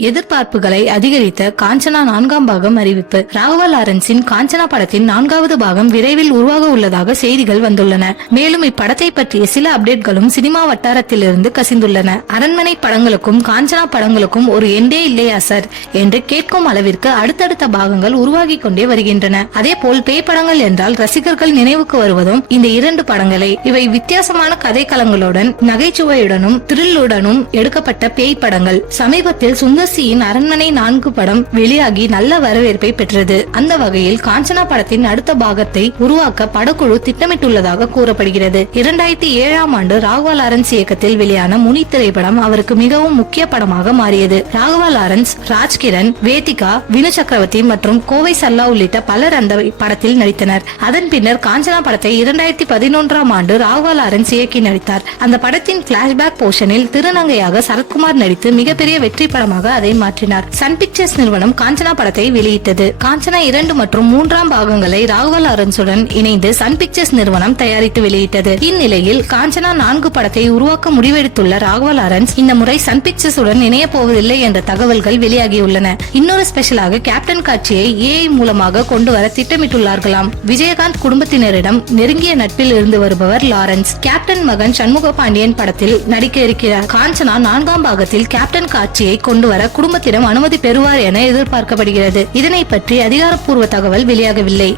எதிர்பார்ப்புகளை அதிகரித்த காஞ்சனா 4ஆம் பாகம் அறிவிப்பு. ராகவா லாரன்ஸின் காஞ்சனா படத்தின் 4வது பாகம் விரைவில் உருவாக உள்ளதாக செய்திகள் வந்துள்ளன. மேலும் இப்படத்தை பற்றிய சில அப்டேட்களும் சினிமா வட்டாரத்திலிருந்து கசிந்துள்ளன. அரண்மனை படங்களுக்கும் காஞ்சனா படங்களுக்கும் ஒரு எண்டே இல்லையா சார் என்று கேட்கும் அளவிற்கு அடுத்தடுத்த பாகங்கள் உருவாகி கொண்டே வருகின்றன. அதே போல் பேய் படங்கள் என்றால் ரசிகர்கள் நினைவுக்கு வருவதும் இந்த 2 படங்களே. இவை வித்தியாசமான கதைக்களங்களுடன் நகைச்சுவையுடனும் த்ரில்லுடனும் எடுக்கப்பட்ட பேய் படங்கள். சமீபத்தில் சுந்தர்சியின் அரண்மனை 4 படம் வெளியாகி நல்ல வரவேற்பை பெற்றது. அந்த வகையில் காஞ்சனா படத்தின் அடுத்த பாகத்தை உருவாக்க படக்குழு திட்டமிட்டுள்ளதாக கூறப்படுகிறது. 2007ஆம் ஆண்டு ராகவா லாரன்ஸ் இயக்கத்தில் வெளியான முனி திரைப்படம் அவருக்கு மிகவும் முக்கிய படமாக மாறியது. ராகவா லாரன்ஸ், ராஜ்கிரண், வேதிகா, வினு சக்கரவர்த்தி மற்றும் கோவை சல்லா உள்ளிட்ட பலர் அந்த படத்தில் நடித்தனர். அதன் பின்னர் காஞ்சனா படத்தை 2011ஆம் ஆண்டு ராகவா லாரன்ஸ் இயக்கி நடித்தார். அந்த படத்தின் பிளாஷ்பேக் போர்ஷனில் திருநங்கையாக சரத்குமார் நடித்து மிகப்பெரிய வெற்றி படமாக அதை மாற்றினார். சன் பிக்சர்ஸ் நிறுவனம் காஞ்சனா படத்தை வெளியிட்டது. காஞ்சனா 2 மற்றும் 3ஆம் பாகங்களை ராகவா லாரன்ஸுடன் இணைந்து சன் பிக்சர்ஸ் நிறுவனம் தயாரித்து வெளியிட்டது. இந்நிலையில் காஞ்சனா 4 படத்தை உருவாக்க முடிவெடுத்துள்ள ராகவா லாரன்ஸ் இந்த முறை சன் பிக்சர்ஸ் உடன் இணைய போவதில்லை என்ற தகவல்கள் வெளியாகியுள்ளன. இன்னொரு ஸ்பெஷலாக கேப்டன் காட்சியை AI மூலமாக கொண்டு வர திட்டமிட்டுள்ளார்களாம். விஜயகாந்த் குடும்பத்தினரிடம் நெருங்கிய நட்பில் இருந்து வருபவர் லாரன்ஸ். கேப்டன் மகன் சண்முக பாண்டியன் படத்தில் நடிக்க இருக்கிறார். காஞ்சனா 4ஆம் பாகத்தில் கேப்டன் காட்சியை கொண்டு வர குடும்பத்திடம் அனுமதி பெறுவார் என எதிர்பார்க்கப்படுகிறது. இதனை பற்றி அதிகாரப்பூர்வ தகவல் வெளியாகவில்லை.